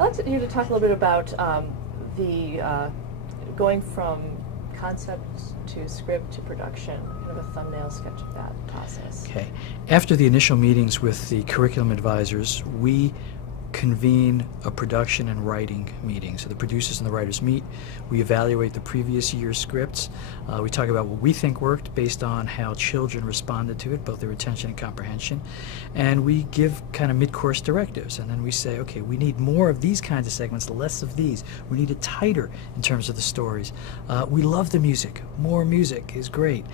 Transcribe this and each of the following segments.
I'd like you to talk a little bit about the going from concept to script to production, kind of a thumbnail sketch of that process. Okay. After the initial meetings with the curriculum advisors, we convene a production and writing meeting. So the producers and the writers meet. We evaluate the previous year's scripts. We talk about what we think worked based on how children responded to it, both their attention and comprehension. And we give kind of mid-course directives. And then we say, okay, we need more of these kinds of segments, less of these. We need it tighter in terms of the stories. We love the music. More music is great.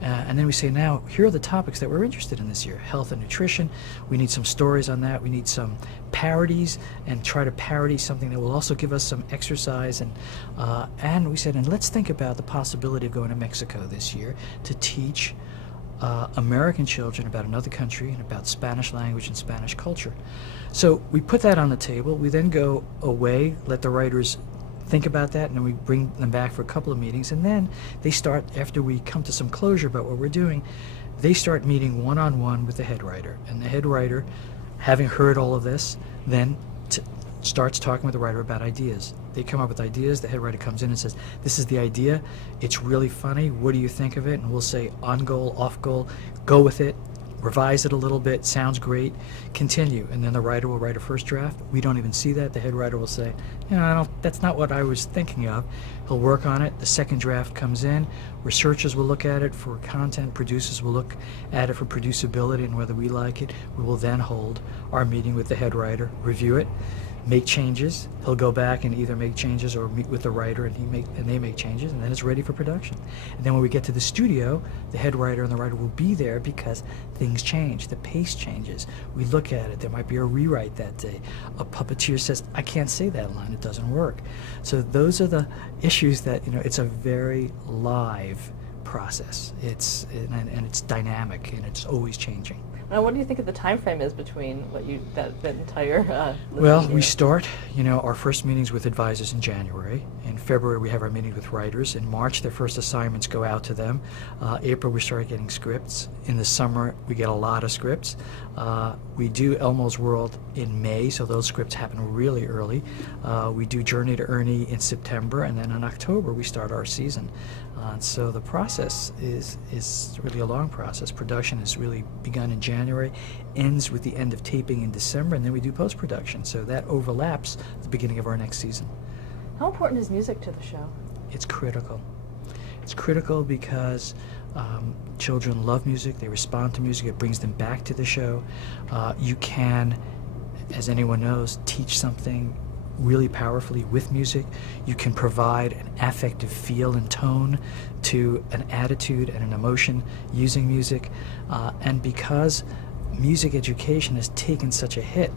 And then we say, now, here are the topics that we're interested in this year. Health and nutrition. We need some stories on that. We need some parodies, and try to parody something that will also give us some exercise. And we said, and let's think about the possibility of going to Mexico this year to teach American children about another country and about Spanish language and Spanish culture. So we put that on the table. We then go away, let the writers think about that, and then we bring them back for a couple of meetings, and then they start, after we come to some closure about what we're doing, they start meeting one-on-one with the head writer. And the head writer, having heard all of this, then starts talking with the writer about ideas. They come up with ideas, the head writer comes in and says, this is the idea, it's really funny, what do you think of it? And we'll say, on goal, off goal, go with it, revise it a little bit, sounds great, continue. And then the writer will write a first draft. We don't even see that. The head writer will say, that's not what I was thinking of. He'll work on it. The second draft comes in. Researchers will look at it for content. Producers will look at it for producibility and whether we like it. We will then hold our meeting with the head writer, review it, make changes. He'll go back and either make changes or meet with the writer and they make changes, and then it's ready for production. And then when we get to the studio, the head writer and the writer will be there because things change, the pace changes. We look at it, there might be a rewrite that day. A puppeteer says, I can't say that line, it doesn't work. So those are the issues that, it's a very live process. It's dynamic and it's always changing. Now, what do you think of the time frame is between that entire? Well, we start, our first meetings with advisors in January. In February, we have our meetings with writers. In March, their first assignments go out to them. April, we start getting scripts. In the summer, we get a lot of scripts. We do Elmo's World in May, so those scripts happen really early. We do Journey to Ernie in September, and then in October, we start our season. So the process is really a long process. Production has really begun in January, ends with the end of taping in December, and then we do post-production. So that overlaps the beginning of our next season. How important is music to the show? It's critical. It's critical because children love music, they respond to music, it brings them back to the show. You can, as anyone knows, teach something really powerfully with music. You can provide an affective feel and tone to an attitude and an emotion using music. And because music education has taken such a hit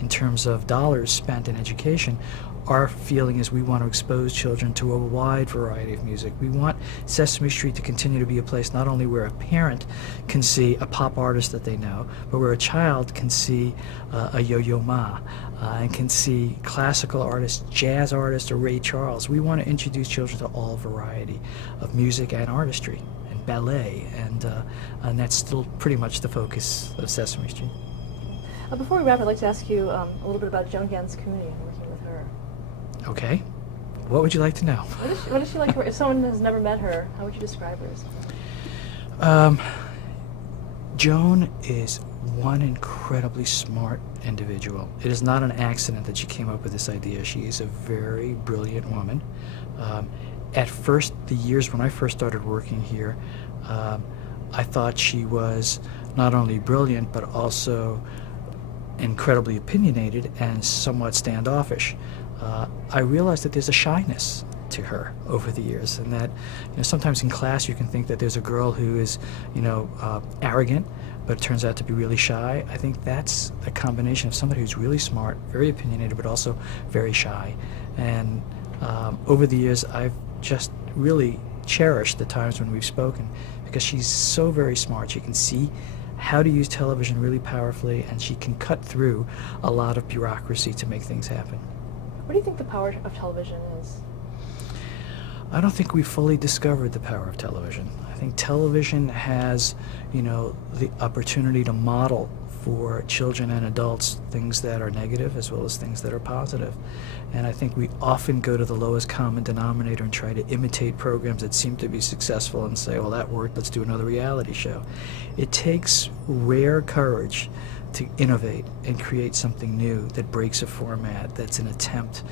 in terms of dollars spent in education, our feeling is we want to expose children to a wide variety of music. We want Sesame Street to continue to be a place not only where a parent can see a pop artist that they know, but where a child can see a Yo-Yo Ma and can see classical artists, jazz artists, or Ray Charles. We want to introduce children to all variety of music and artistry and ballet, and that's still pretty much the focus of Sesame Street. Before we wrap, I'd like to ask you a little bit about Joan Gann's community and working with her. Okay. What would you like to know? What is she like? If someone has never met her, how would you describe her as? Joan is one incredibly smart individual. It is not an accident that she came up with this idea. She is a very brilliant woman. At first, the years when I first started working here, I thought she was not only brilliant, but also incredibly opinionated and somewhat standoffish. I realized that there's a shyness to her over the years, and that sometimes in class you can think that there's a girl who is arrogant, but it turns out to be really shy. I think that's a combination of somebody who's really smart, very opinionated, but also very shy. And over the years, I've just really cherished the times when we've spoken, because she's so very smart. She can see how to use television really powerfully, and she can cut through a lot of bureaucracy to make things happen. What do you think the power of television is? I don't think we fully discovered the power of television. I think television has, the opportunity to model for children and adults, things that are negative as well as things that are positive. And I think we often go to the lowest common denominator and try to imitate programs that seem to be successful and say, well, that worked, let's do another reality show. It takes rare courage to innovate and create something new that breaks a format, that's an attempt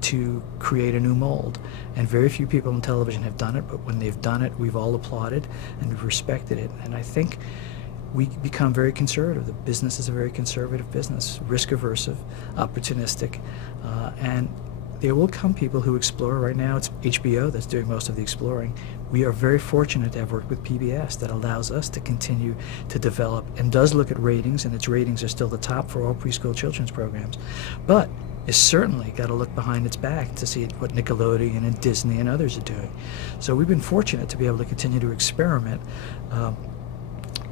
to create a new mold. And very few people in television have done it, but when they've done it, we've all applauded and we've respected it. And I think we become very conservative. The business is a very conservative business, risk-averse, opportunistic, and there will come people who explore. Right now it's HBO that's doing most of the exploring. We are very fortunate to have worked with PBS that allows us to continue to develop and does look at ratings, and its ratings are still the top for all preschool children's programs. But it's certainly got to look behind its back to see what Nickelodeon and Disney and others are doing. So we've been fortunate to be able to continue to experiment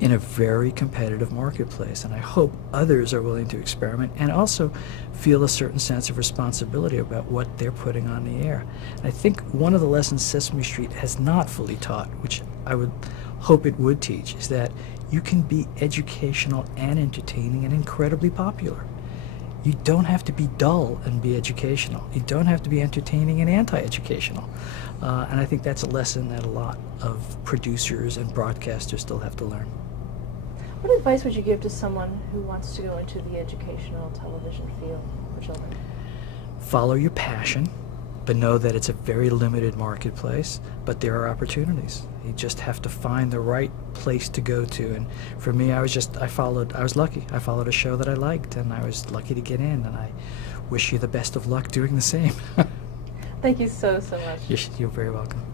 in a very competitive marketplace, and I hope others are willing to experiment and also feel a certain sense of responsibility about what they're putting on the air. And I think one of the lessons Sesame Street has not fully taught, which I would hope it would teach, is that you can be educational and entertaining and incredibly popular. You don't have to be dull and be educational. You don't have to be entertaining and anti-educational. And I think that's a lesson that a lot of producers and broadcasters still have to learn. What advice would you give to someone who wants to go into the educational television field for children? Follow your passion, but know that it's a very limited marketplace, but there are opportunities. You just have to find the right place to go to. And for me, I was lucky. I followed a show that I liked, and I was lucky to get in, and I wish you the best of luck doing the same. Thank you so much. You're very welcome.